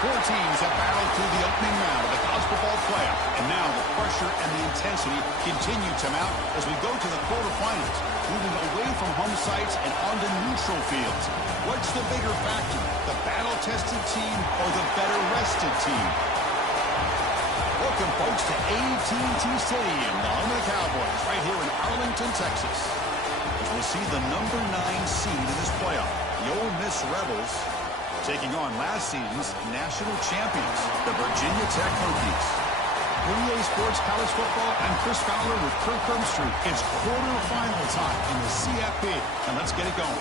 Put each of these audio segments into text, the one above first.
Four teams have battled through the opening round of the college football playoff, and now the pressure and the intensity continue to mount as we go to the quarterfinals, moving away from home sites and onto neutral fields. What's the bigger factor, the battle-tested team or the better-rested team? Welcome, folks, to AT&T Stadium, the home of the Cowboys, right here in Arlington, Texas. As we'll see the number 9 seed in this playoff, the Ole Miss Rebels, taking on last season's national champions, the Virginia Tech Hokies. EA Sports College Football, I'm Chris Fowler with Kirk Herbstreit. It's quarterfinal time in the CFP, and let's get it going.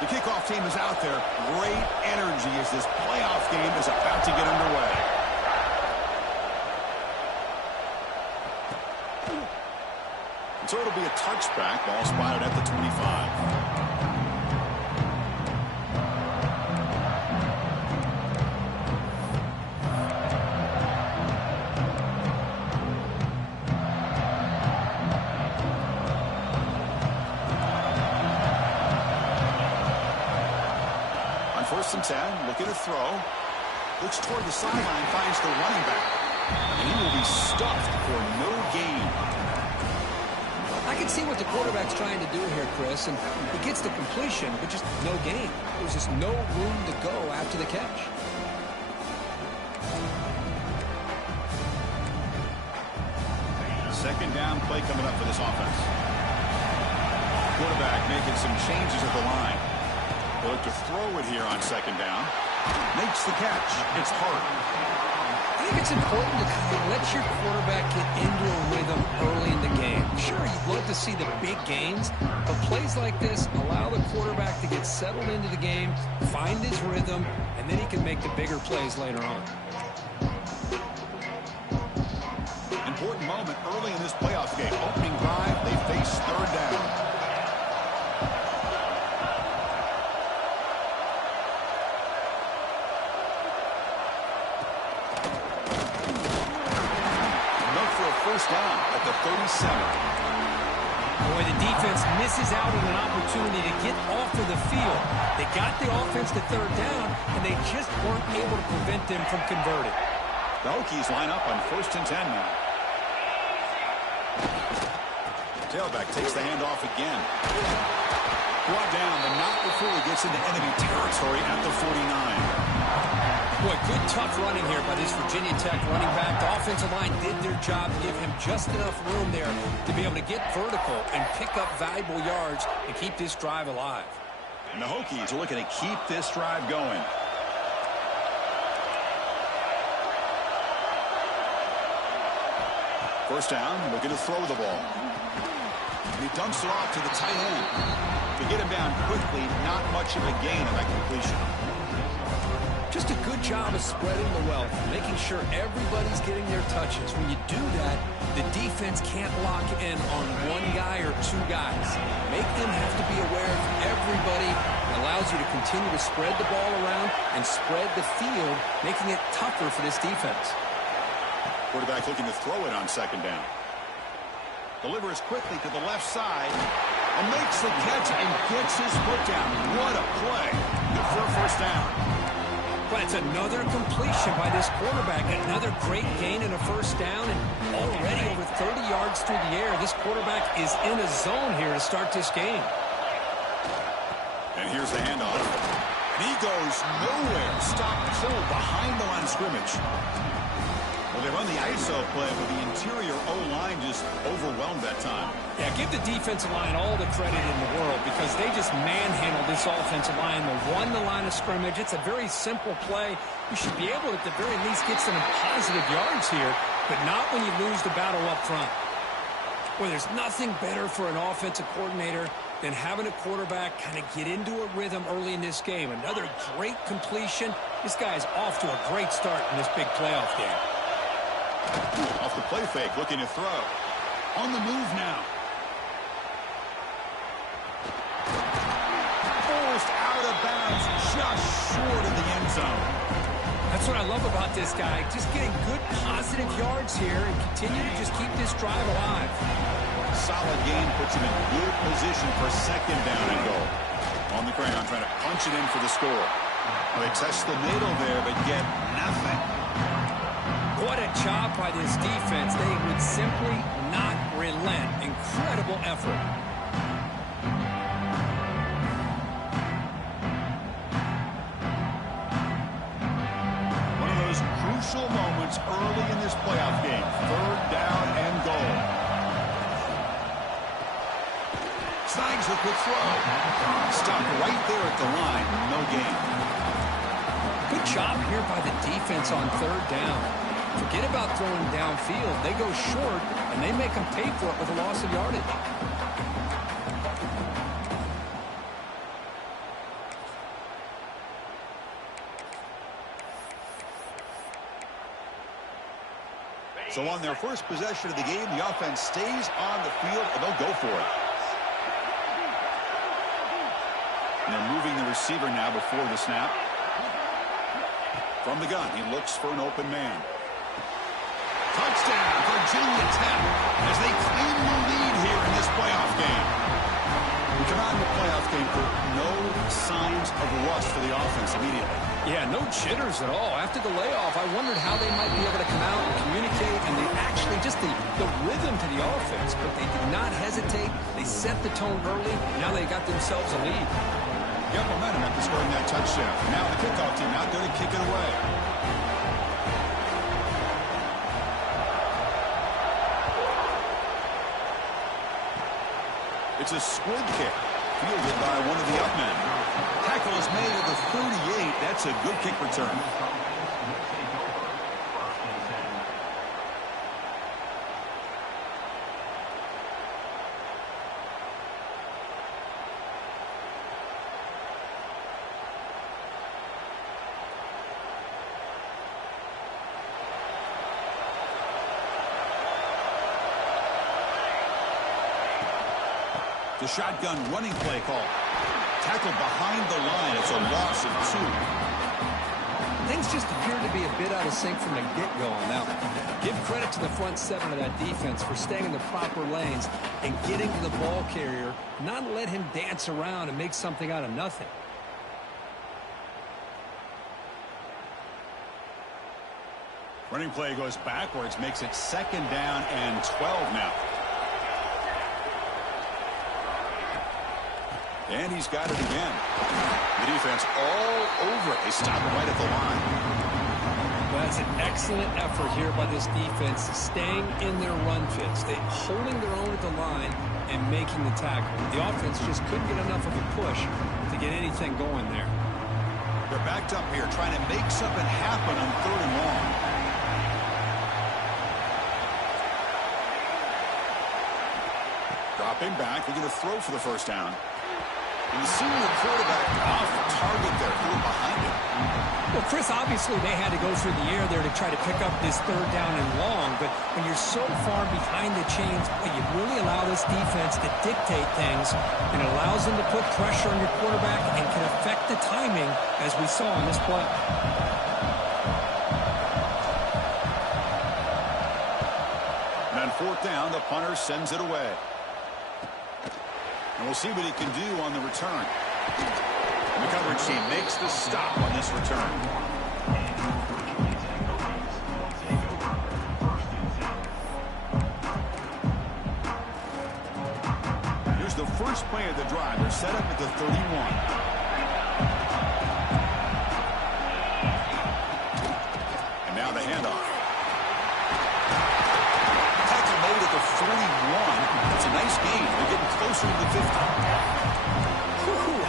The kickoff team is out there. Great energy as this playoff game is about to get underway. And so it'll be a touchback. Ball spotted at the 25. First and 10, looking to throw. Looks toward the sideline, finds the running back. And he will be stuffed for no gain. I can see what the quarterback's trying to do here, Chris, and he gets the completion, but just no gain. There's just no room to go after the catch. Second down play coming up for this offense. Quarterback making some changes at the line. They'll look to throw it here on second down. Makes the catch. It's hard. I think it's important to let your quarterback get into a rhythm early in the game. Sure, you'd love to see the big gains, but plays like this allow the quarterback to get settled into the game, find his rhythm, and then he can make the bigger plays later on. Important moment early in this playoff game. Opening drive, they face third down. First down at the 37. Boy, the defense misses out on an opportunity to get off of the field. They got the offense to third down, and they just weren't able to prevent them from converting. The Hokies line up on first and 10 now. Tailback takes the handoff again. Brought down, but not before he gets into enemy territory at the 49. Boy, good tough running here by this Virginia Tech running back. The offensive line did their job to give him just enough room there to be able to get vertical and pick up valuable yards and keep this drive alive. And the Hokies are looking to keep this drive going. First down, looking to throw the ball. And he dumps it off to the tight end. To get him down quickly, not much of a gain of that completion. Just a good job of spreading the wealth, making sure everybody's getting their touches. When you do that, the defense can't lock in on one guy or two guys. Make them have to be aware of everybody. It allows you to continue to spread the ball around and spread the field, making it tougher for this defense. Quarterback looking to throw it on second down. Delivers quickly to the left side and makes the catch and gets his foot down. What a play. Good for a first down. But it's another completion by this quarterback. Another great gain in a first down, and already over 30 yards through the air. This quarterback is in a zone here to start this game. And here's the handoff. And he goes nowhere. Stopped cold behind the line of scrimmage. Well, they run the ISO play, but the interior O-line just overwhelmed that time. Yeah, give the defensive line all the credit in the world because they just manhandled this offensive line. They won the line of scrimmage. It's a very simple play. You should be able to, at the very least, get some positive yards here, but not when you lose the battle up front. Well, there's nothing better for an offensive coordinator than having a quarterback kind of get into a rhythm early in this game. Another great completion. This guy is off to a great start in this big playoff game. Off the play fake, looking to throw. On the move now. Forced out of bounds just short of the end zone. That's what I love about this guy. Just getting good, positive yards here and continue to just keep this drive alive. Solid gain puts him in good position for second down and goal. On the ground, trying to punch it in for the score. Well, they touch the middle there, but get nothing. What a job by this defense. They would simply not relent. Incredible effort. One of those crucial moments early in this playoff game. Third down and goal. Snags the quick throw. Stopped right there at the line. No gain. Good job here by the defense on third down. Forget about throwing downfield. They go short, and they make them pay for it with a loss of yardage. So on their first possession of the game, the offense stays on the field, and they'll go for it. And they're moving the receiver now before the snap. From the gun, he looks for an open man. Touchdown, Virginia Tech, as they claim the lead here in this playoff game. We come out in the playoff game for no signs of rust for the offense immediately. Yeah, no jitters at all. After the layoff, I wondered how they might be able to come out and communicate, and they actually just the rhythm to the offense, but they did not hesitate. They set the tone early. Now they got themselves a lead. Got momentum after scoring that touchdown. Now the kickoff team out there to kick it away. It's a squib kick, fielded by one of the up men. Tackle is made at the 38. That's a good kick return. The shotgun running play call. Tackled behind the line. It's a loss of 2. Things just appear to be a bit out of sync from the get-go. Now, give credit to the front seven of that defense for staying in the proper lanes and getting to the ball carrier, not let him dance around and make something out of nothing. Running play goes backwards, makes it second down and 12 now. And he's got it again. The defense all over it. They stop it right at the line. Well, that's an excellent effort here by this defense, staying in their run fits. They holding their own at the line and making the tackle. The offense just couldn't get enough of a push to get anything going there. They're backed up here trying to make something happen on third and long. Dropping back. They're going to throw for the first down. And you see the quarterback off target there, threw behind him. Well, Chris, obviously they had to go through the air there to try to pick up this third down and long, but when you're so far behind the chains, you really allow this defense to dictate things, and it allows them to put pressure on your quarterback and can affect the timing, as we saw in this play. And on fourth down, the punter sends it away. And we'll see what he can do on the return. The coverage team makes the stop on this return. Here's the first play of the drive. They're set up at the 31. And now the handoff. Tackle made at the 41. That's a nice gain. They're getting closer to the 50.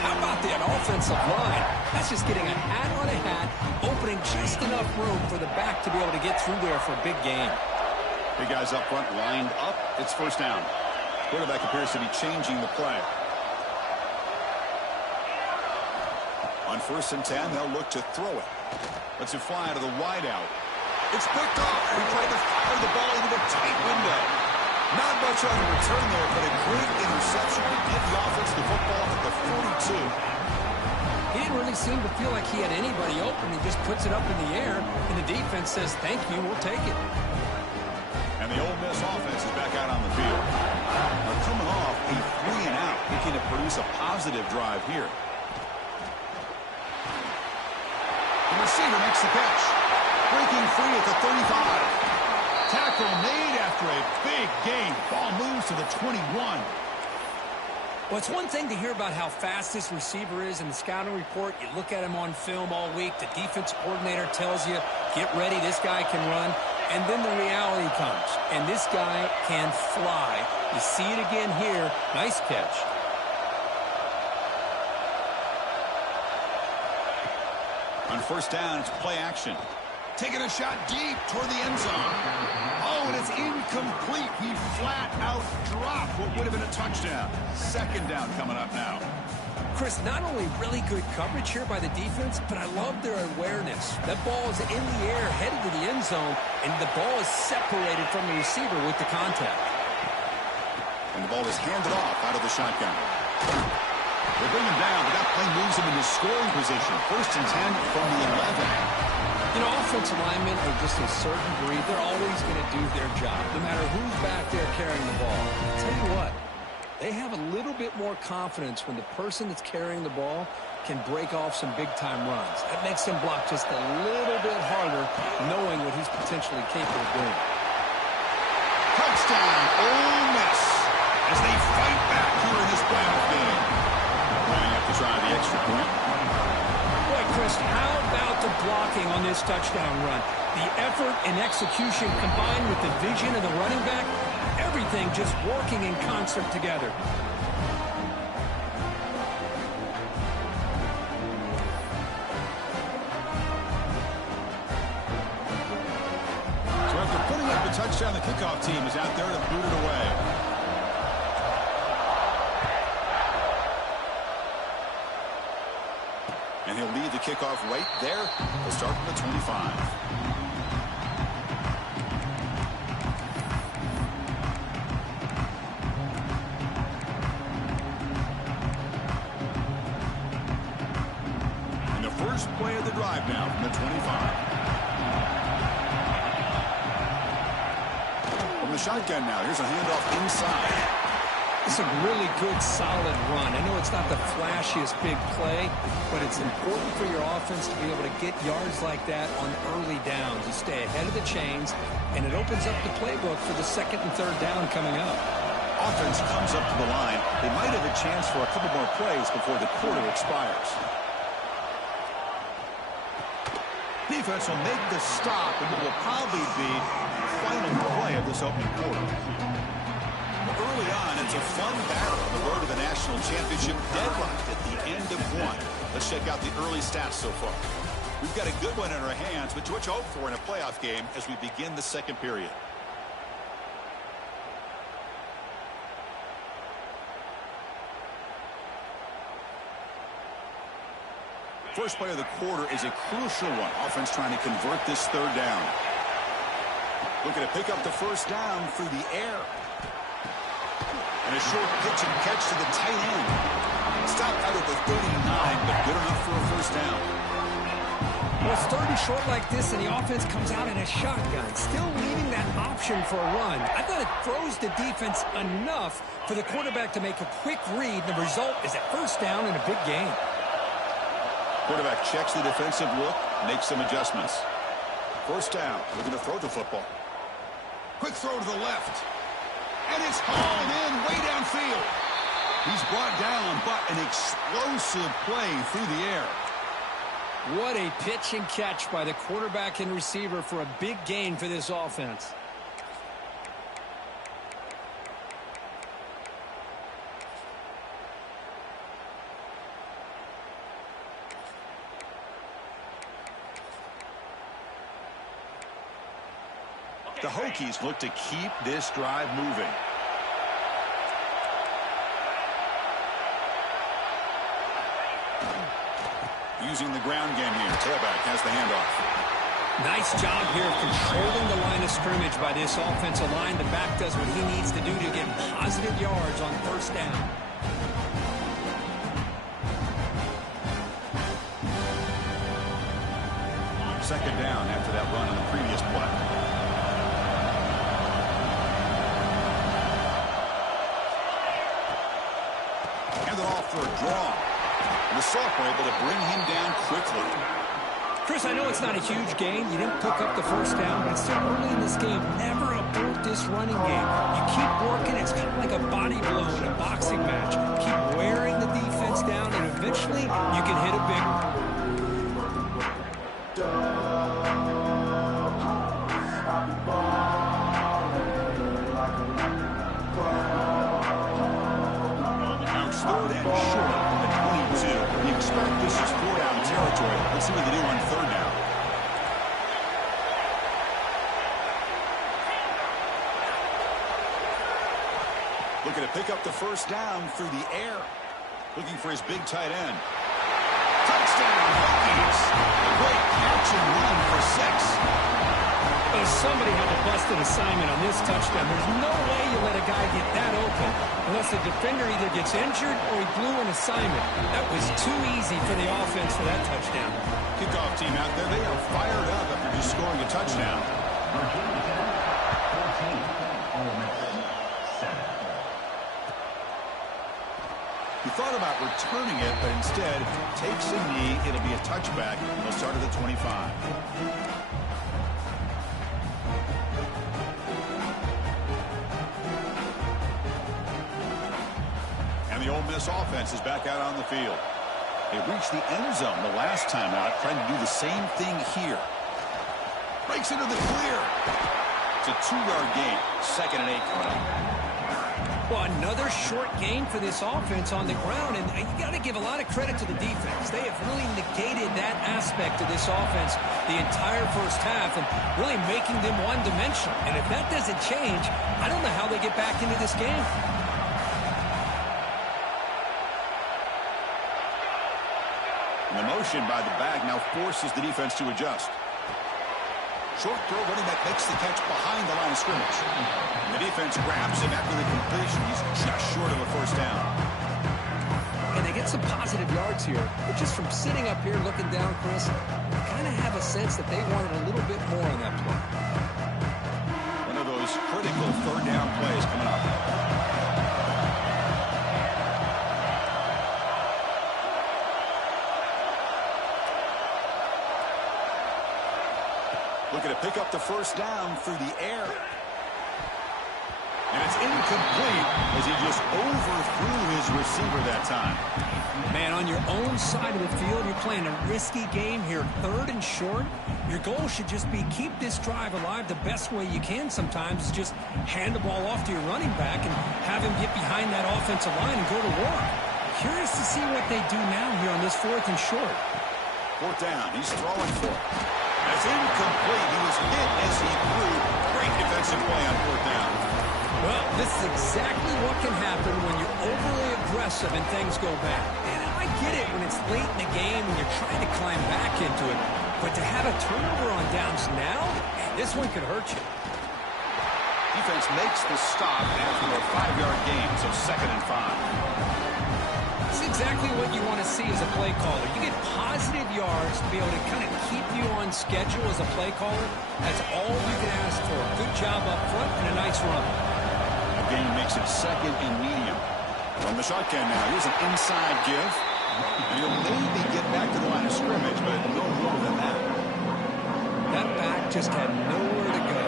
How about that offensive line? That's just getting a hat on a hat, opening just enough room for the back to be able to get through there for a big gain. Big guys up front lined up. It's first down. Quarterback appears to be changing the play. On 1st and 10, they'll look to throw it. Lets it fly out of the wideout. It's picked off. He tried to fire the ball into a tight window. Not much on the return there, but a great interception to give the offense the football at the 42. He didn't really seem to feel like he had anybody open. He just puts it up in the air, and the defense says, thank you, we'll take it. And the Ole Miss offense is back out on the field. They're coming off a 3-and-out, looking to produce a positive drive here. The receiver makes the catch. Breaking free at the 35. Tackle made after a big gain. Ball moves to the 21. Well, it's one thing to hear about how fast this receiver is in the scouting report. You look at him on film all week. The defense coordinator tells you, get ready, this guy can run. And then the reality comes, and this guy can fly. You see it again here. Nice catch. On first down, it's play action. Taking a shot deep toward the end zone. Oh, and it's incomplete. He flat out dropped what would have been a touchdown. Second down coming up now. Chris, not only really good coverage here by the defense, but I love their awareness. That ball is in the air, headed to the end zone, and the ball is separated from the receiver with the contact. And the ball is handed off out of the shotgun. They bring him down, but that play moves him into scoring position. First and 10 from the 11. You know, offensive linemen are just a certain breed. They're always going to do their job, no matter who's back there carrying the ball. I'll tell you what, they have a little bit more confidence when the person that's carrying the ball can break off some big-time runs. That makes him block just a little bit harder, knowing what he's potentially capable of doing. Touchdown, Ole Miss, as they fight back here in this playoff game. Going up to try the extra point. Boy, Chris, how about the blocking on this touchdown run? The effort and execution combined with the vision of the running back, everything just working in concert together. So after putting up a touchdown, the kickoff team is out there to boot it away. And he'll lead the kickoff right there. He'll start from the 25. And the first play of the drive now from the 25. From the shotgun now, here's a handoff inside. It's a really good, solid run. I know it's not the flashiest big play, but it's important for your offense to be able to get yards like that on early downs. You stay ahead of the chains, and it opens up the playbook for the second and third down coming up. Offense comes up to the line. They might have a chance for a couple more plays before the quarter expires. Defense will make the stop, and it will probably be the final play of this opening quarter. Early on, it's a fun battle on the road to the national championship, deadlocked at the end of one. Let's check out the early stats so far. We've got a good one in our hands, but what you hope for in a playoff game as we begin the second period. First play of the quarter is a crucial one. Offense trying to convert this third down. Looking to pick up the first down through the air. And a short pitch and catch to the tight end. Stopped out at the 39, but good enough for a first down. Well, it's third and short like this, and the offense comes out in a shotgun, still leaving that option for a run. I thought it throws the defense enough for the quarterback to make a quick read. The result is a first down and a big gain. Quarterback checks the defensive look, makes some adjustments. First down, looking to throw the football. Quick throw to the left. And it's hauled in way downfield. He's brought down, but an explosive play through the air. What a pitch and catch by the quarterback and receiver for a big gain for this offense. The Hokies look to keep this drive moving. Using the ground game here. Tailback has the handoff. Nice job here of controlling the line of scrimmage by this offensive line. The back does what he needs to do to get positive yards on first down. Second down after that run on the previous play. Hand it off for a draw. And the sophomore able to bring him down quickly. Chris, I know it's not a huge gain. You didn't pick up the first down, but it's still early in this game. Never abort this running game. You keep working. It's kind of like a body blow in a boxing match. Keep wearing the defense down, and eventually you can hit a big one. Third and short from the 22. You expect this is 4-down territory. Let's see what they do on third down. Looking to pick up the first down through the air. Looking for his big tight end. Touchdown, Vikings! A great catch and run for 6. Somebody had to bust an assignment on this touchdown. There's no way you let a guy get that open unless the defender either gets injured or he blew an assignment. That was too easy for the offense for that touchdown. Kickoff team out there, they are fired up after just scoring a touchdown. He thought about returning it, but instead takes a knee. It'll be a touchback. They'll start at the 25. The Ole Miss offense is back out on the field. They reached the end zone the last time out, trying to do the same thing here. Breaks into the clear. It's a 2-yard gain. 2nd and 8 coming up. Well, another short gain for this offense on the ground, and you got to give a lot of credit to the defense. They have really negated that aspect of this offense the entire first half and really making them one-dimensional. And if that doesn't change, I don't know how they get back into this game. The motion by the back now forces the defense to adjust. Short throw, running back makes the catch behind the line of scrimmage. And the defense grabs him after the completion. He's just short of a first down. And they get some positive yards here. But just from sitting up here looking down, Chris, I kind of have a sense that they wanted a little bit more on that play. One of those critical third down plays coming up. Looking to pick up the first down through the air. And it's incomplete as he just overthrew his receiver that time. Man, on your own side of the field, you're playing a risky game here. 3rd and short. Your goal should just be keep this drive alive the best way you can sometimes is just hand the ball off to your running back and have him get behind that offensive line and go to work. Curious to see what they do now here on this 4th and short. 4th down. He's throwing for it. That's incomplete. He was hit as he threw. Great defensive play on 4th down. Well, this is exactly what can happen when you're overly aggressive and things go bad. And I get it when it's late in the game and you're trying to climb back into it. But to have a turnover on downs now, this one could hurt you. Defense makes the stop after a 5-yard gain, so 2nd and 5. That's exactly what you want to see as a play caller. You get positive yards to be able to kind of keep you on schedule as a play caller. That's all you can ask for. Good job up front and a nice run. Again, makes it 2nd and medium. From the shotgun now, here's an inside give. And he'll maybe get back to the line of scrimmage, but no more than that. That back just had nowhere to go.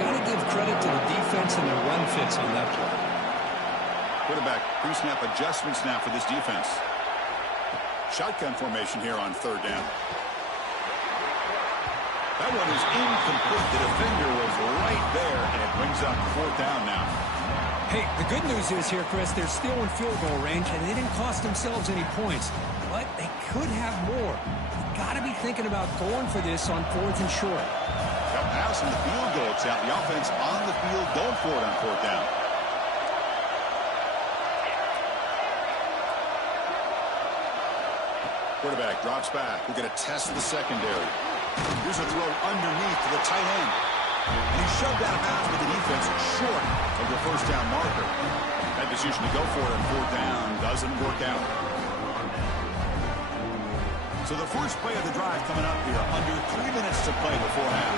Got to give credit to the defense and the run fits on that play. Quarterback pre-snap adjustments now for this defense. Shotgun formation here on 3rd down. That one is incomplete. The defender was right there, and it brings up 4th down now. Hey, the good news is here, Chris, they're still in field goal range, and they didn't cost themselves any points. But they could have more. You've got to be thinking about going for this on 4th and short. Got pass in the field goal attempt. The offense on the field going for it on 4th down. Quarterback drops back. We're going to test the secondary. Here's a throw underneath to the tight end. And he shoved out of bounds with the defense short of the first down marker. That decision to go for it on 4th down doesn't work out. So the first play of the drive coming up here. Under 3 minutes to play before half.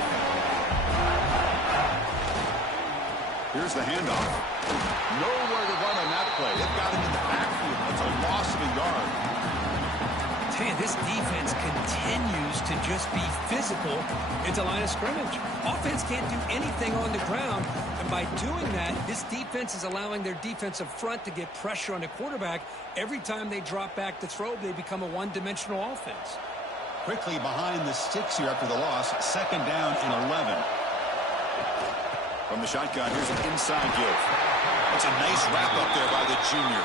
Here's the handoff. Nowhere to run on that play. They've got him in the backfield. That's a loss of a yard. Man, this defense continues to just be physical at the line of scrimmage. Offense can't do anything on the ground, and by doing that, this defense is allowing their defensive front to get pressure on the quarterback. Every time they drop back to throw, they become a one-dimensional offense. Quickly behind the sticks here after the loss. Second down and 11. From the shotgun, here's an inside give. That's a nice wrap up there by the junior.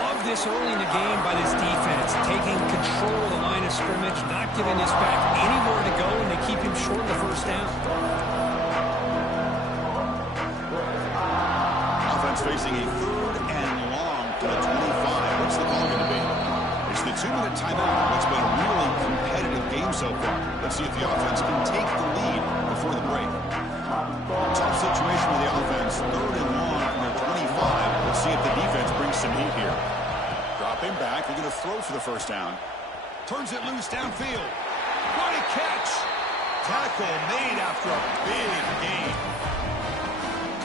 Love this early in the game by this defense, taking control of the line of scrimmage, not giving this back anywhere to go, and they keep him short of the first down. Offense facing a 3rd and long to the 25. What's the call going to be? It's the 2-minute timeout. It's been a really competitive game so far. Let's see if the offense can take the lead before the break. Tough situation with the offense. 3rd and long from their 25. Let's see if the defense brings some heat here. Dropping back. They're going to throw for the first down. Turns it loose downfield. What a catch. Tackle made after a big gain.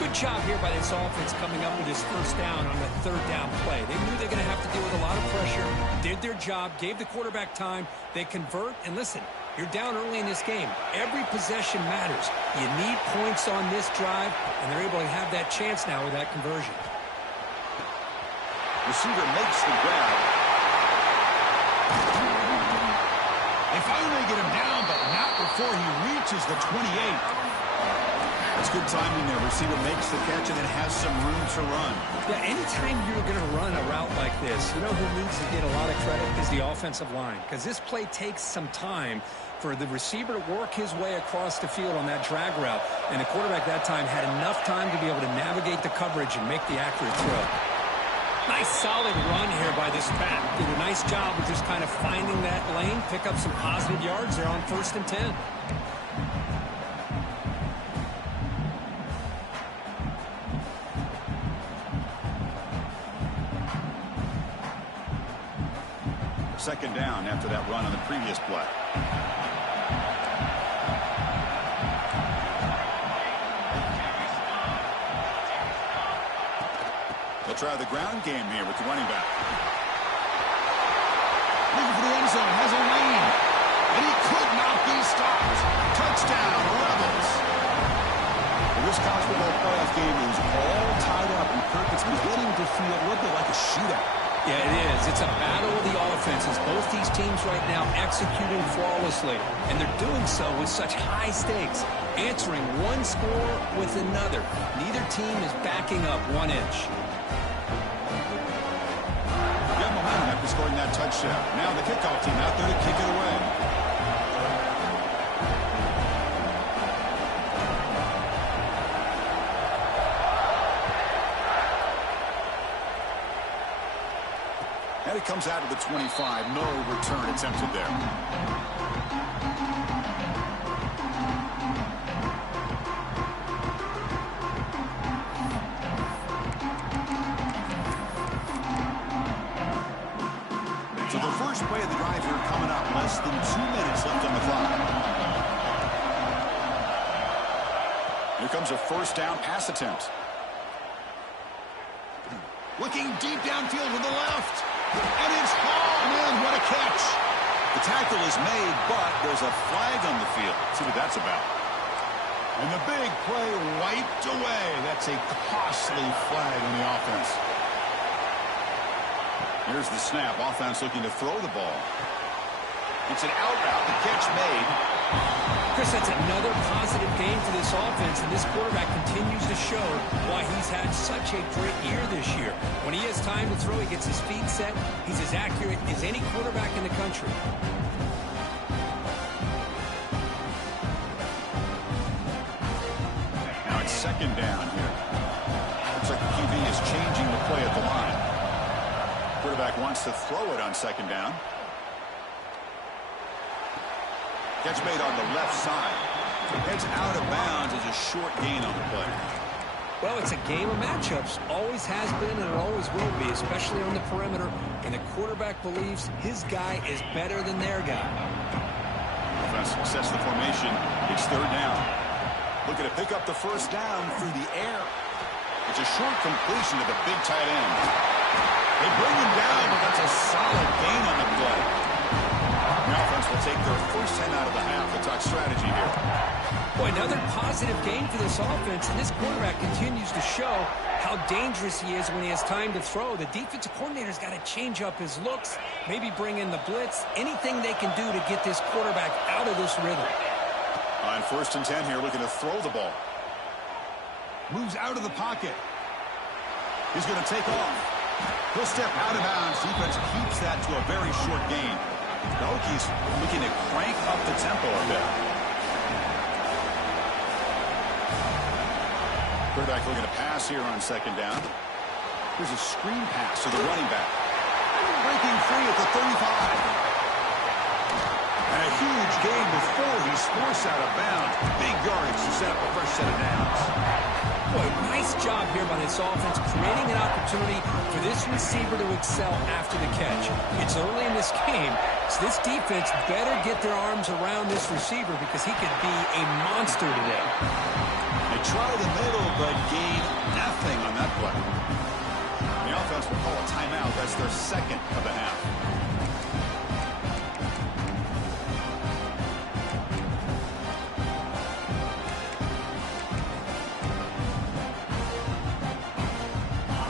Good job here by this offense coming up with this first down on the 3rd down play. They knew they were going to have to deal with a lot of pressure, did their job, gave the quarterback time. They convert, and listen, you're down early in this game. Every possession matters. You need points on this drive, and they're able to have that chance now with that conversion. Receiver makes the grab. They finally get him down, but not before he reaches the 28. It's good timing there. Receiver makes the catch and then has some room to run. Yeah, anytime you're going to run a route like this, you know who needs to get a lot of credit is the offensive line, because this play takes some time for the receiver to work his way across the field on that drag route, and the quarterback that time had enough time to be able to navigate the coverage and make the accurate throw. Nice solid run here by this back. Did a nice job of just kind of finding that lane, pick up some positive yards there on 1st and 10. Second down after that run on the previous play. They'll try the ground game here with the running back. Looking for the end zone, has a lane, and he could not be stopped. Touchdown, Rebels. Well, this college football playoff game is all tied up, and Kirk, it's beginning to feel a little bit like a shootout. Yeah, it is. It's a battle of the offenses. Both these teams right now executing flawlessly, and they're doing so with such high stakes, answering one score with another. Neither team is backing up 1 inch. Got momentum after scoring that touchdown. Now the kickoff team out there to kick it away. And it comes out of the 25. No return attempted there. So the first play of the drive here coming up. Less than 2 minutes left on the clock. Here comes a first down pass attempt. Looking deep downfield to the left. And it's hauled in. What a catch. The tackle is made, but there's a flag on the field. Let's see what that's about. And the big play wiped away. That's a costly flag on the offense. Here's the snap. Offense looking to throw the ball. It's an out route. The catch made. Chris, that's another positive game for this offense, and this quarterback continues to show why he's had such a great year this year. When he has time to throw, he gets his feet set. He's as accurate as any quarterback in the country. Now it's second down here. Looks like the QB is changing the play at the line. Quarterback wants to throw it on second down. Catch made on the left side. Heads out of bounds as a short gain on the play. Well, it's a game of matchups. Always has been and it always will be, especially on the perimeter. And the quarterback believes his guy is better than their guy. Offense sets the formation. It's third down. Looking to pick up the first down through the air. It's a short completion to the big tight end. They bring him down, but that's a solid gain on the play. The offense will take their first 10 out of the half. They'll talk strategy here. Boy, another positive game for this offense, and this quarterback continues to show how dangerous he is when he has time to throw. The defensive coordinator's got to change up his looks, maybe bring in the blitz, anything they can do to get this quarterback out of this rhythm. On first and 10 here, looking to throw the ball. Moves out of the pocket. He's going to take off. He'll step out of bounds. Defense keeps that to a very short gain. The Hokies looking to crank up the tempo a bit. Quarterback looking to pass here on second down. Here's a screen pass to the running back. Breaking free at the 35. And a huge gain before he's forced out of bounds. Big yardage to set up a fresh set of downs. Boy, nice job here by this offense, creating an opportunity for this receiver to excel after the catch. It's early in this game, so this defense better get their arms around this receiver because he could be a monster today. They try the middle, but gain nothing on that play. The offense will call a timeout. That's their second of the half.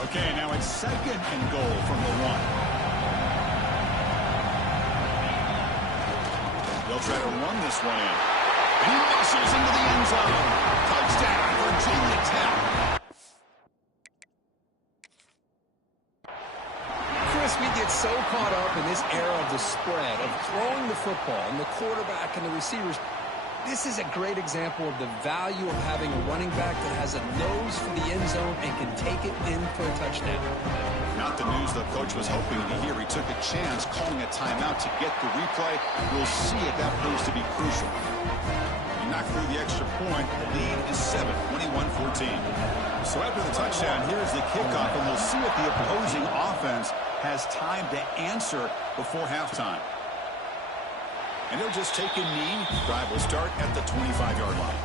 Okay, now it's second and goal from the 1. They'll try to run this one in. And he muscles into the end zone. Touchdown, Virginia Tech. Chris, we get so caught up in this era of the spread, of throwing the football, and the quarterback and the receivers. This is a great example of the value of having a running back that has a nose for the end zone and can take it in for a touchdown. Not the news the coach was hoping to hear. He took a chance calling a timeout to get the replay. We'll see if that proves to be crucial. He knocked through the extra point. The lead is 7, 21-14. So after the touchdown, here's the kickoff, and we'll see if the opposing offense has time to answer before halftime. And they'll just take a knee. Drive will start at the 25-yard line.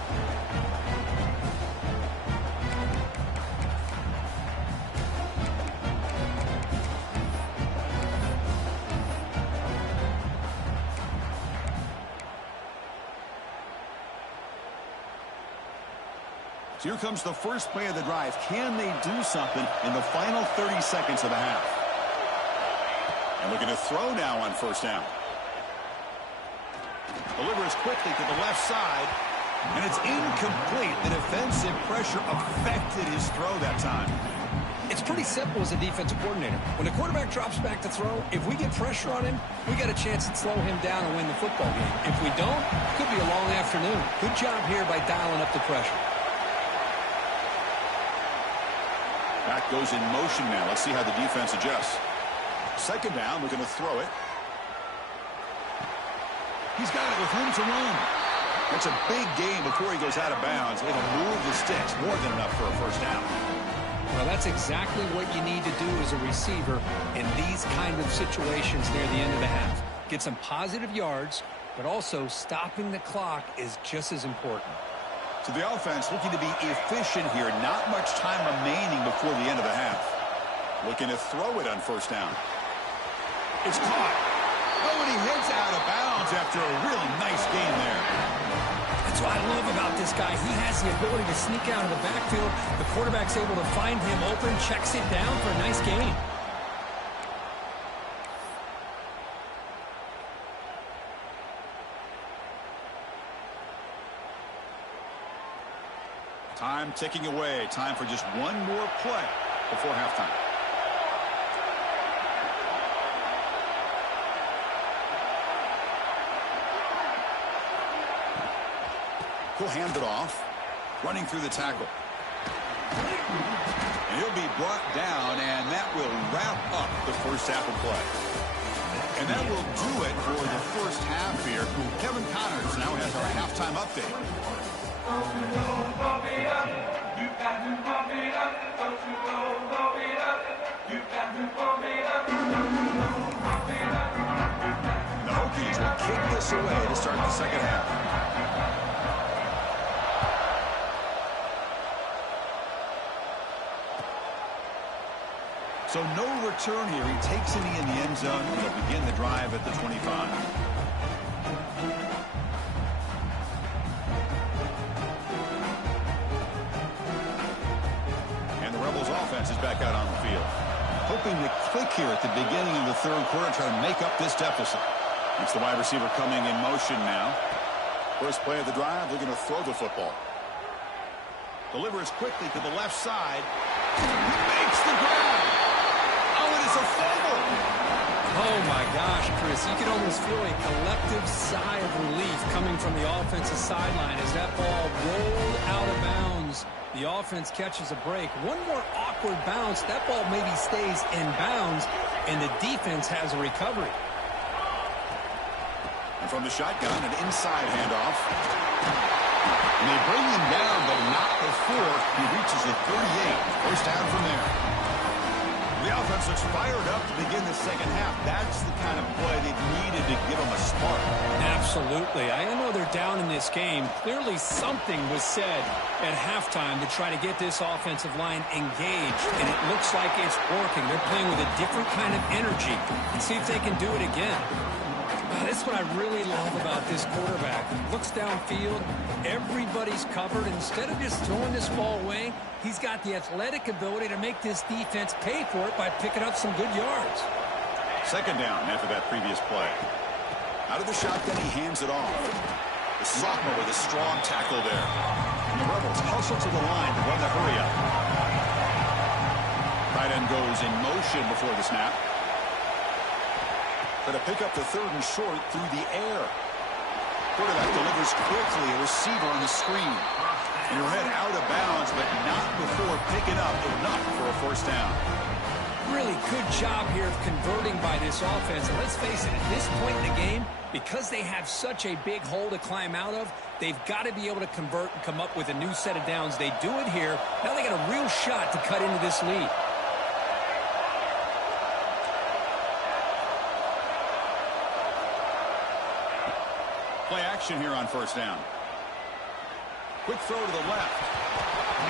So here comes the first play of the drive. Can they do something in the final 30 seconds of the half? And looking to throw now on first down. Delivers quickly to the left side, and it's incomplete. The defensive pressure affected his throw that time. It's pretty simple as a defensive coordinator. When the quarterback drops back to throw, if we get pressure on him, we got a chance to slow him down and win the football game. If we don't, it could be a long afternoon. Good job here by dialing up the pressure. Back goes in motion now. Let's see how the defense adjusts. Second down, we're going to throw it. He's got it with room to run. That's a big gain before he goes out of bounds. It'll move the sticks. More than enough for a first down. Well, that's exactly what you need to do as a receiver in these kind of situations near the end of the half. Get some positive yards, but also stopping the clock is just as important. So the offense looking to be efficient here. Not much time remaining before the end of the half. Looking to throw it on first down. It's caught. Oh, and he heads out of bounds after a really nice gain there. That's what I love about this guy. He has the ability to sneak out of the backfield. The quarterback's able to find him open, checks it down for a nice gain. Time ticking away. Time for just one more play before halftime. He'll hand it off, running through the tackle. And he'll be brought down, and that will wrap up the first half of play. And that will do it for the first half here. Kevin Connors now has our halftime update. The Hokies will kick this away to start the second half. So no return here. He takes it in the end zone. They'll begin the drive at the 25. And the Rebels offense is back out on the field. Hoping to click here at the beginning of the third quarter, try to make up this deficit. It's the wide receiver coming in motion now. First play of the drive, looking to throw the football. Delivers quickly to the left side. He makes the grab. Oh, it is a fumble. Oh, my gosh, Chris. You can almost feel a collective sigh of relief coming from the offensive sideline as that ball rolled out of bounds. The offense catches a break. One more awkward bounce. That ball maybe stays in bounds, and the defense has a recovery. And from the shotgun, an inside handoff. And they bring him down, but not before he reaches the 38. First down from there. The offense looks fired up to begin the second half. That's the kind of play they've needed to give them a spark. Absolutely. I know they're down in this game. Clearly something was said at halftime to try to get this offensive line engaged, and it looks like it's working. They're playing with a different kind of energy. And see if they can do it again. That's what I really love about this quarterback. He looks downfield, everybody's covered. Instead of just throwing this ball away, he's got the athletic ability to make this defense pay for it by picking up some good yards. Second down after that previous play. Out of the shotgun, he hands it off. The sophomore with a strong tackle there. And the Rebels hustle to the line to run the hurry up. Tight end goes in motion before the snap. Going to pick up the third and short through the air. Quarterback delivers quickly, a receiver on the screen. And your head out of bounds, but not before picking up enough for a first down. Really good job here of converting by this offense. And let's face it, at this point in the game, because they have such a big hole to climb out of, they've got to be able to convert and come up with a new set of downs. They do it here. Now they got a real shot to cut into this lead. Play action here on first down. Quick throw to the left.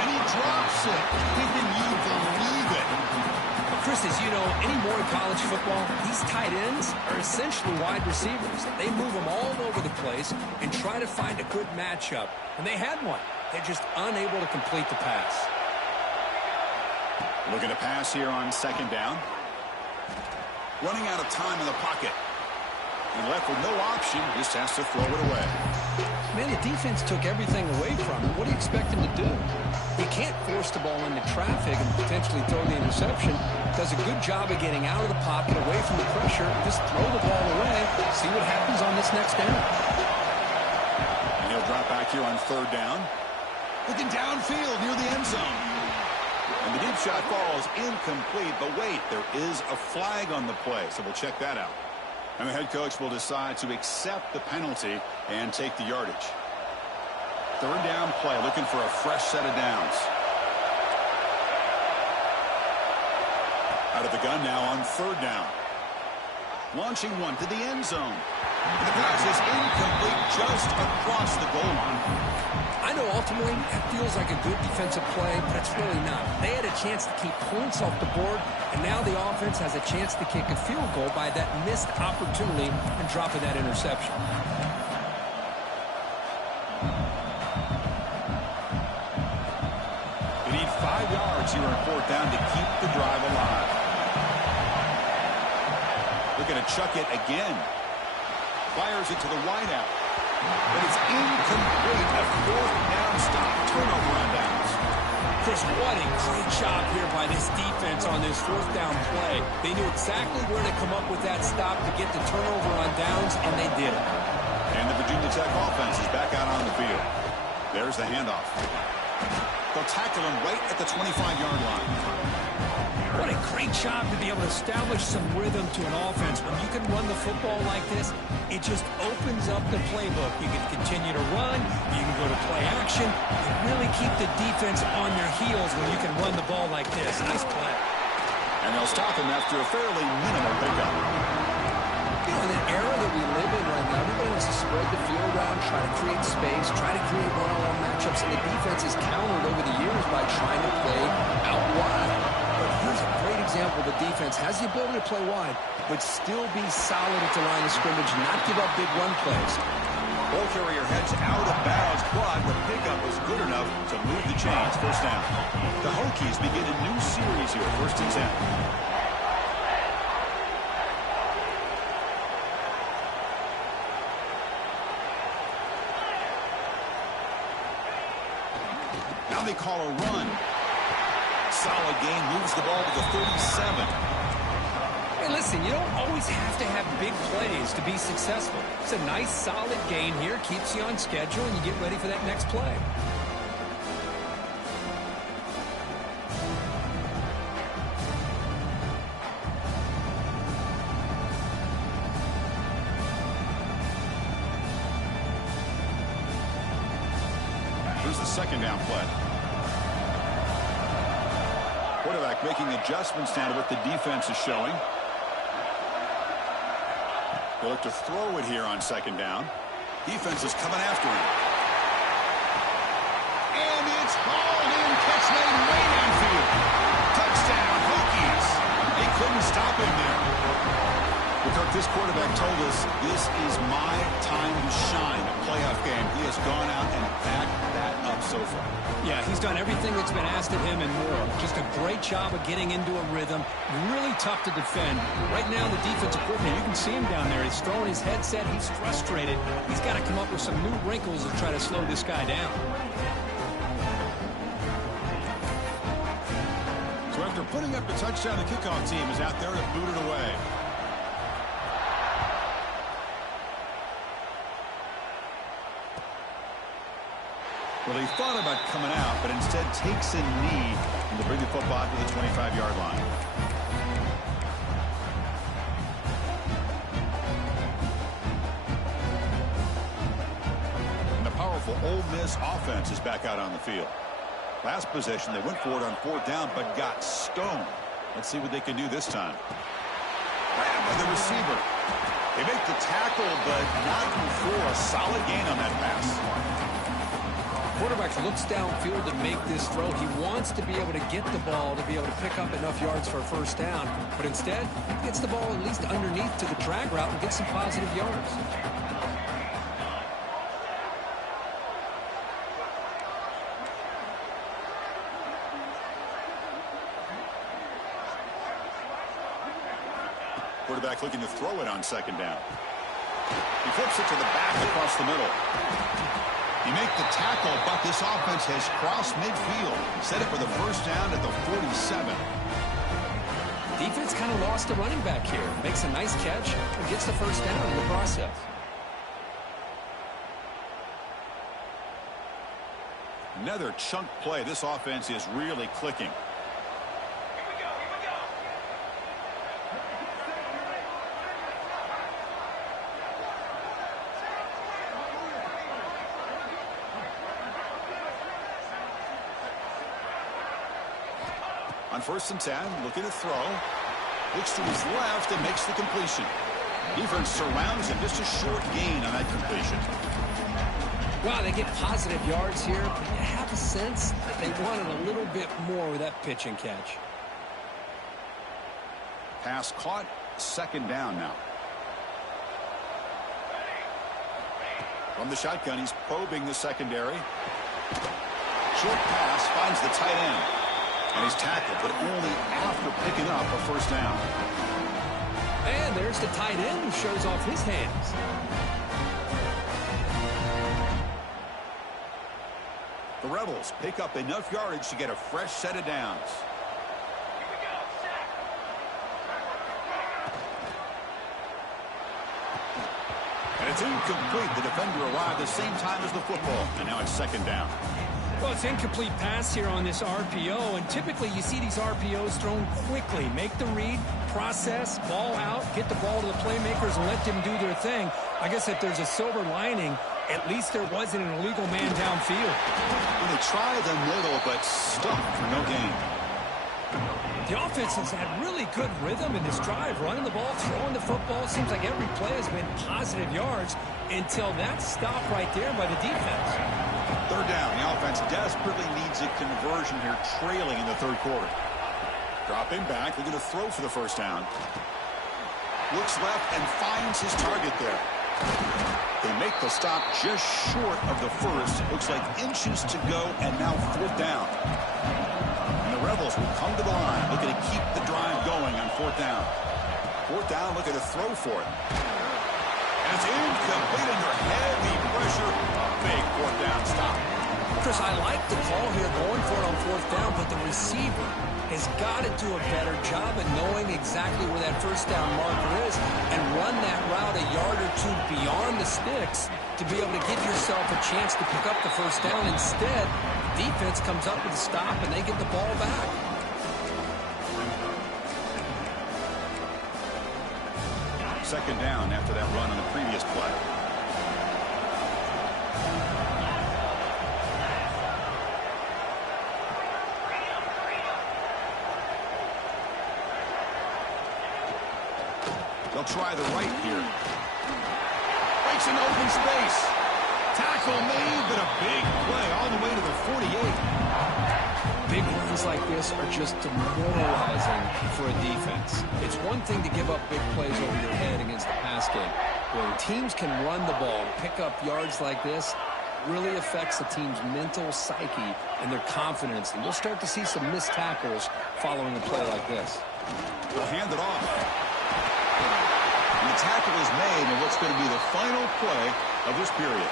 And he drops it. Can you believe it? Well, Chris, as you know, anymore in college football, these tight ends are essentially wide receivers. They move them all over the place and try to find a good matchup. And they had one. They're just unable to complete the pass. Looking to pass here on second down. Running out of time in the pocket. He left with no option, just has to throw it away. Man, the defense took everything away from him. What do you expect him to do? You can't force the ball into traffic and potentially throw the interception. Does a good job of getting out of the pocket, away from the pressure, just throw the ball away, see what happens on this next down. And he'll drop back here on third down. Looking downfield near the end zone. And the deep shot falls incomplete, but wait, there is a flag on the play, so we'll check that out. And the head coach will decide to accept the penalty and take the yardage. Third down play, looking for a fresh set of downs. Out of the gun now on third down. Launching one to the end zone. And the pass is incomplete just across the goal line. I know ultimately that feels like a good defensive play, but it's really not. They had a chance to keep points off the board, and now the offense has a chance to kick a field goal by that missed opportunity and dropping that interception. They need 5 yards here on fourth down to keep the drive alive. Looking to chuck it again. Fires it to the wideout. But it's incomplete. A fourth down stop. Turnover on downs. Chris, what a great job here by this defense on this fourth down play. They knew exactly where to come up with that stop to get the turnover on downs, and they did it. And the Virginia Tech offense is back out on the field. There's the handoff. They'll tackle him right at the 25-yard line. What a What a great job to be able to establish some rhythm to an offense. When you can run the football like this, it just opens up the playbook. You can continue to run. You can go to play action. You really keep the defense on their heels when you can run the ball like this. Nice play. And they'll stop him after a fairly minimal pickup. You know, in the era that we live in right now, everybody wants to spread the field around, try to create space, try to create one-on-one matchups, and the defense is countered over the years by trying to play out wide. But here's a great example. The defense has the ability to play wide, but still be solid at the line of scrimmage, not give up big run plays. Ball carrier heads out of bounds, but the pickup was good enough to move the chains. First down. The Hokies begin a new series here. 1st and 10. Now they call a run. Solid gain, moves the ball to the 37. Hey, listen, you don't always have to have big plays to be successful. It's a nice, solid gain here, keeps you on schedule, and you get ready for that next play. Here's the 2nd down play. Quarterback making adjustments now to what the defense is showing. They'll look to throw it here on 2nd down. Defense is coming after him. And it's hauled in. Catch made way downfield. Touchdown, Hokies. They couldn't stop him there. Because this quarterback told us this is my time to shine. A playoff game. He has gone out and backed that up so far. Yeah, he's done everything that's been asked of him and more. Just a great job of getting into a rhythm. Really tough to defend. Right now, the defensive coordinator, you can see him down there. He's throwing his headset. He's frustrated. He's got to come up with some new wrinkles to try to slow this guy down. So after putting up the touchdown, the kickoff team is out there to boot it away. Well, he thought about coming out, but instead takes a knee and to bring the football to the 25-yard line. And the powerful Ole Miss offense is back out on the field. Last possession, they went for it on 4th down, but got stoned. Let's see what they can do this time. Grabbed by the receiver. They make the tackle, but not before a solid gain on that pass. Quarterback looks downfield to make this throw. He wants to be able to get the ball to be able to pick up enough yards for a 1st down. But instead, he gets the ball at least underneath to the drag route and gets some positive yards. Quarterback looking to throw it on 2nd down. He flips it to the back across the middle. You make the tackle, but this offense has crossed midfield. Set it for the 1st down at the 47. Defense kind of lost the running back here. Makes a nice catch and gets the 1st down in the process. Another chunk play. This offense is really clicking. On 1st and 10, looking to throw. Looks to his left and makes the completion. Defense surrounds him. Just a short gain on that completion. Wow, they get positive yards here, but you have a sense that they wanted a little bit more with that pitch and catch. Pass caught. 2nd down now. From the shotgun, he's probing the secondary. Short pass finds the tight end. And he's tackled, but only after picking up a 1st down. And there's the tight end who shows off his hands. The Rebels pick up enough yardage to get a fresh set of downs. And it's incomplete. The defender arrived the same time as the football, and now it's 2nd down. Well, it's incomplete pass here on this RPO, and typically you see these RPOs thrown quickly. Make the read, process, ball out, get the ball to the playmakers and let them do their thing. I guess if there's a silver lining, at least there wasn't an illegal man downfield. When they try the middle, but stuck for no gain. The offense has had really good rhythm in this drive, running the ball, throwing the football. Seems like every play has been positive yards until that stop right there by the defense. Third down. The offense desperately needs a conversion here, trailing in the third quarter. Dropping back. They're going to throw for the first down. Looks left and finds his target there. They make the stop just short of the first. Looks like inches to go, and now fourth down. And the Rebels will come to the line, looking to keep the drive going on fourth down. Fourth down, looking to throw for it. And it's incomplete under heavy pressure. A big fourth down stop. Chris, I like the call here going for it on fourth down, but the receiver has got to do a better job of knowing exactly where that first down marker is and run that route a yard or two beyond the sticks to be able to give yourself a chance to pick up the first down. Instead, defense comes up with a stop and they get the ball back. Second down after that run on the previous play. They'll try the right here. Breaks into open space. Tackle made, but a big play all the way to the 48. Big runs like this are just demoralizing for a defense. It's one thing to give up big plays over your head against the pass game. When teams can run the ball and pick up yards like this, really affects the team's mental psyche and their confidence. And you'll start to see some missed tackles following a play like this. They'll hand it off. And the tackle is made in what's going to be the final play of this period.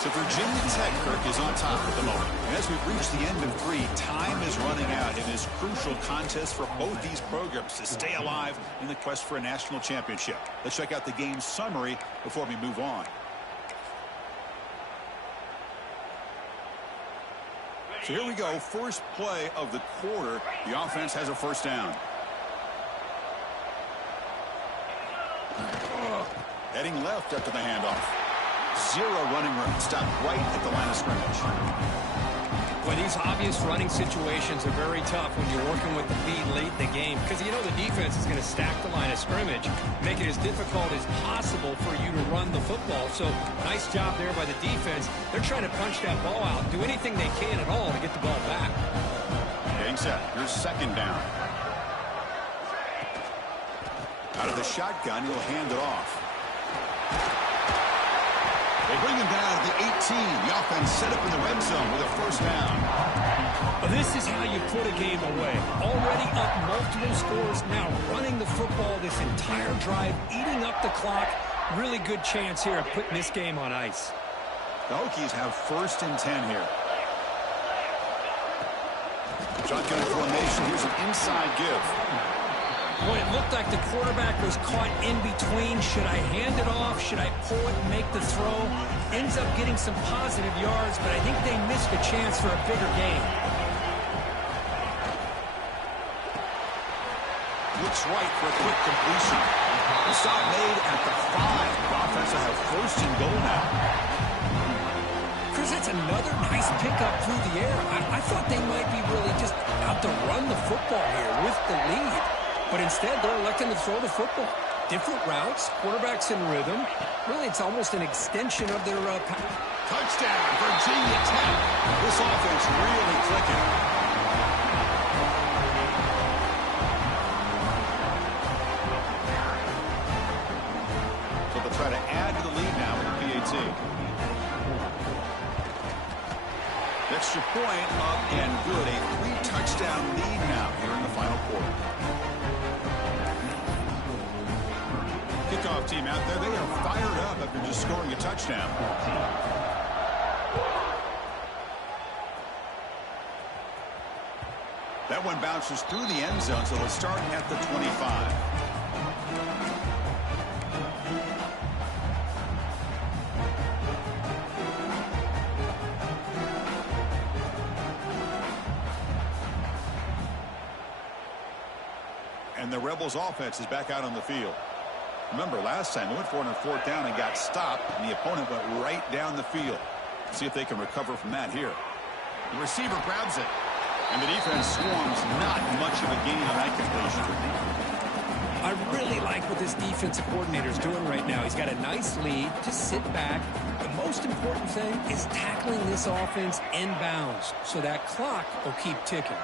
So Virginia Tech, Kirk, is on top at the moment. And as we've reached the end of three, time is running out in this crucial contest for both these programs to stay alive in the quest for a national championship. Let's check out the game summary before we move on. So here we go. First play of the quarter. The offense has a first down. Heading left after the handoff. Zero running room. Stopped right at the line of scrimmage. Well, these obvious running situations are very tough when you're working with the lead late in the game because you know the defense is going to stack the line of scrimmage, make it as difficult as possible for you to run the football. So nice job there by the defense. They're trying to punch that ball out, do anything they can at all to get the ball back. Getting set. Here's second down. Out of the shotgun, he'll hand it off. They bring him down to the 18. The offense set up in the red zone with a first down. Well, this is how you put a game away. Already up multiple scores, now running the football this entire drive, eating up the clock. Really good chance here of putting this game on ice. The Hokies have first and 10 here. Shotgun formation. Here's an inside give. Boy, it looked like the quarterback was caught in between. Should I hand it off? Should I pull it and make the throw? Ends up getting some positive yards, but I think they missed a chance for a bigger gain. Looks right for a quick completion. The stop made at the 5. The offense will have first and goal now. Chris, that's another nice pickup through the air. I thought they might be really just out to run the football here with the lead. But instead, they're electing to throw the football. Different routes, quarterbacks in rhythm. Really, it's almost an extension of their touchdown, Virginia Tech. This offense really clicking. So they'll try to add to the lead now with the PAT. Extra point up and good. A 3-touchdown lead now here in the final quarter. Kickoff team out there. They are fired up after just scoring a touchdown. That one bounces through the end zone, so it'll start at the 25. And the Rebels offense is back out on the field. Remember, last time they went for it on 4th down and got stopped, and the opponent went right down the field. See if they can recover from that here. The receiver grabs it, and the defense swarms. Not much of a gain on that completion. I really like what this defensive coordinator is doing right now. He's got a nice lead. Just sit back. The most important thing is tackling this offense inbounds so that clock will keep ticking.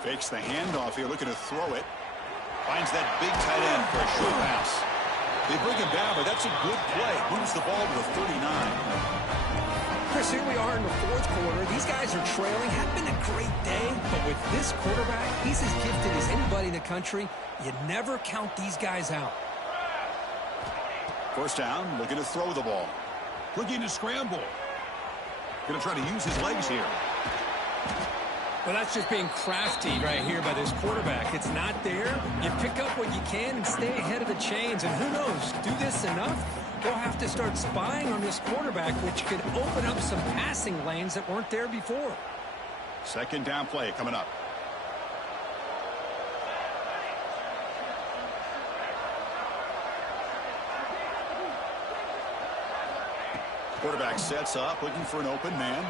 Fakes the handoff here, looking to throw it. Finds that big tight end for a short pass. They bring him down, but that's a good play. Moves the ball to the 39. Chris, here we are in the 4th quarter. These guys are trailing. Had been a great day, but with this quarterback, he's as gifted as anybody in the country. You never count these guys out. 1st down, looking to throw the ball. Looking to scramble. Going to try to use his legs here. Well, that's just being crafty right here by this quarterback. It's not there. You pick up what you can and stay ahead of the chains. And who knows, do this enough, they'll have to start spying on this quarterback, which could open up some passing lanes that weren't there before. 2nd down play coming up. Quarterback sets up, looking for an open man.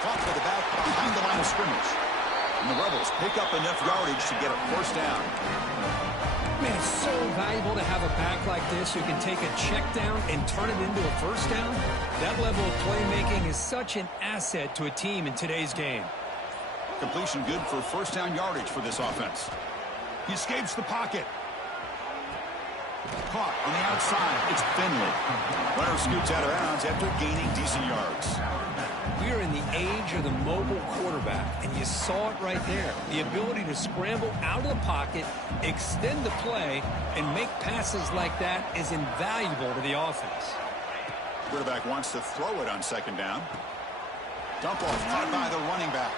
Caught for the back behind the line of scrimmage. And the Rebels pick up enough yardage to get a 1st down. Man, it's so valuable to have a back like this who can take a check down and turn it into a 1st down. That level of playmaking is such an asset to a team in today's game. Completion good for 1st down yardage for this offense. He escapes the pocket. Caught on the outside. It's Finley. Runner scoots out of bounds after gaining decent yards. We are in the age of the mobile quarterback, and you saw it right there. The ability to scramble out of the pocket, extend the play, and make passes like that is invaluable to the offense. Quarterback wants to throw it on 2nd down. Dump off caught by the running back.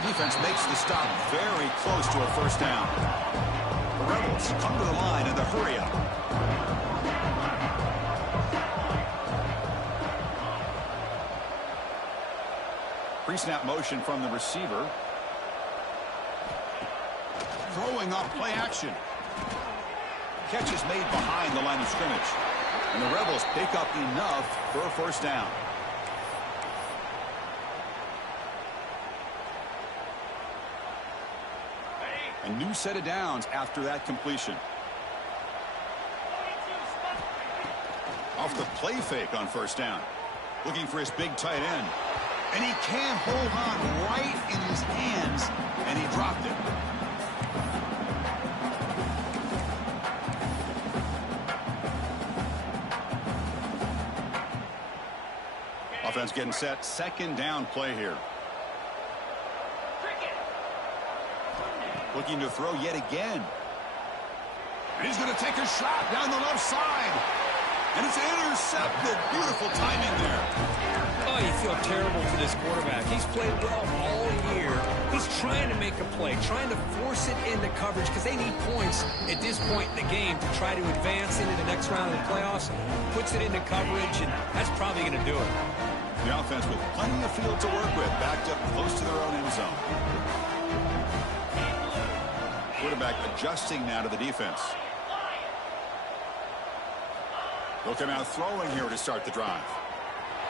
Defense makes the stop very close to a 1st down. The Rebels come to the line in the hurry up. Pre-snap motion from the receiver. Throwing off play action. Catch is made behind the line of scrimmage. And the Rebels pick up enough for a 1st down. A new set of downs after that completion. Off the play fake on 1st down. Looking for his big tight end. And he can't hold on right in his hands, and he dropped it. Offense getting set. 2nd down play here. Looking to throw yet again. And he's going to take a shot down the left side. And it's intercepted. Beautiful timing there. Oh, you feel terrible for this quarterback. He's played well all year. He's trying to make a play, trying to force it into coverage because they need points at this point in the game to try to advance into the next round of the playoffs. Puts it into coverage, and that's probably going to do it. The offense with plenty of field to work with, backed up close to their own end zone. Quarterback adjusting now to the defense. They'll come out throwing here to start the drive.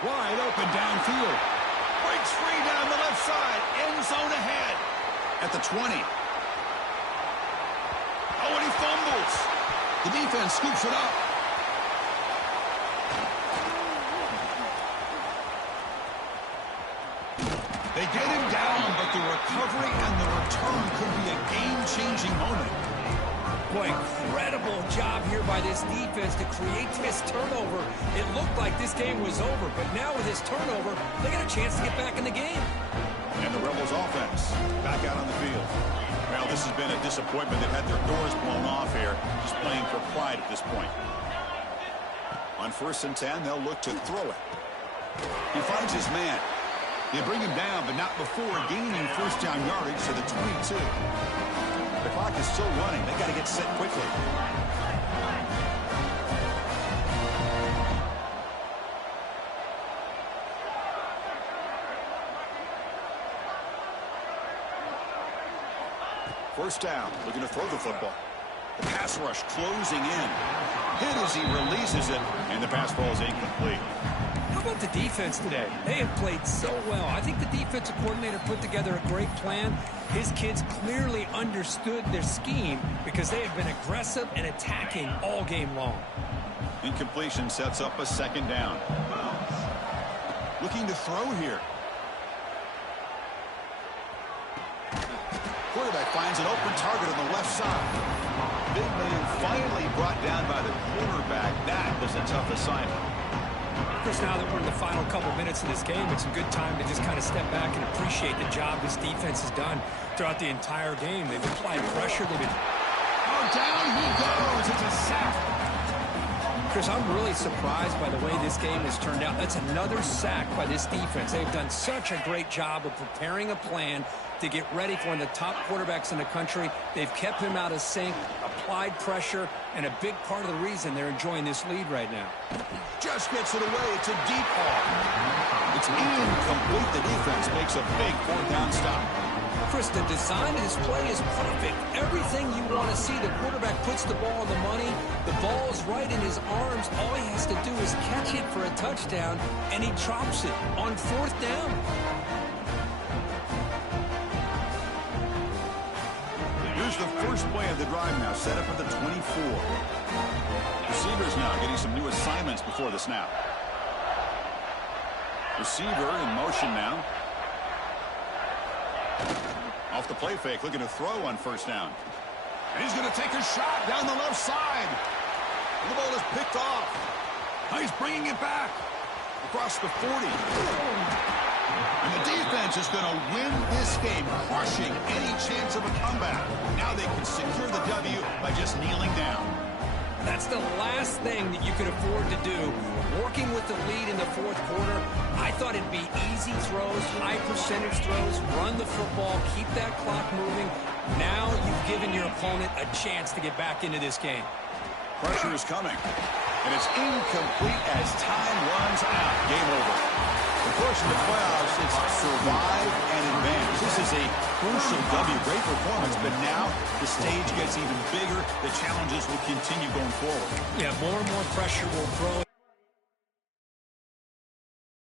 Wide open downfield. Breaks free down the left side. End zone ahead. At the 20. Oh, and he fumbles. The defense scoops it up. They get him down, but the recovery and the return could be a game-changing moment. Boy, incredible job here by this defense to create this turnover. It looked like this game was over, but now with this turnover, they got a chance to get back in the game. And the Rebels offense back out on the field. Well, this has been a disappointment. They've had their doors blown off here, just playing for pride at this point. On 1st and 10, they'll look to throw it. He finds his man. They bring him down, but not before gaining first down yardage to the 22. The clock is still running. They got to get set quickly. First down, looking to throw the football. The pass rush closing in. Hit as he releases it, and the pass ball is incomplete. How about the defense today? They have played so well. I think the defensive coordinator put together a great plan. His kids clearly understood their scheme because they have been aggressive and attacking all game long. Incompletion sets up a second down. Looking to throw here. Quarterback finds an open target on the left side. Big man finally brought down by the quarterback. That was a tough assignment. Chris, now that we're in the final couple minutes of this game, it's a good time to just kind of step back and appreciate the job this defense has done throughout the entire game. They've applied pressure. They've been... Oh, down he goes. It's a sack. Chris, I'm really surprised by the way this game has turned out. That's another sack by this defense. They've done such a great job of preparing a plan to get ready for one of the top quarterbacks in the country. They've kept him out of sync, applied pressure, and a big part of the reason they're enjoying this lead right now. Just gets it away. It's a deep ball. It's incomplete. The defense makes a big fourth down stop. Chris, the design of this play is perfect. Everything you want to see. The quarterback puts the ball on the money. The ball is right in his arms. All he has to do is catch it for a touchdown, and he drops it on 4th down. Here's the first play of the drive now, set up at the 24. Receivers now getting some new assignments before the snap. Receiver in motion now. Off the play fake, looking to throw on 1st down. And he's going to take a shot down the left side. And the ball is picked off. Now he's bringing it back across the 40. And the defense is going to win this game, crushing any chance of a comeback. Now they can secure the W by just kneeling down. That's the last thing that you could afford to do. Working with the lead in the 4th quarter, I thought it'd be easy throws, high percentage throws, run the football, keep that clock moving. Now you've given your opponent a chance to get back into this game. Pressure is coming, and it's incomplete as time runs out. Game over. Of course, in the playoffs, it's survive and advance. This is a crucial W. Great performance, but now the stage gets even bigger. The challenges will continue going forward. Yeah, more and more pressure will throw.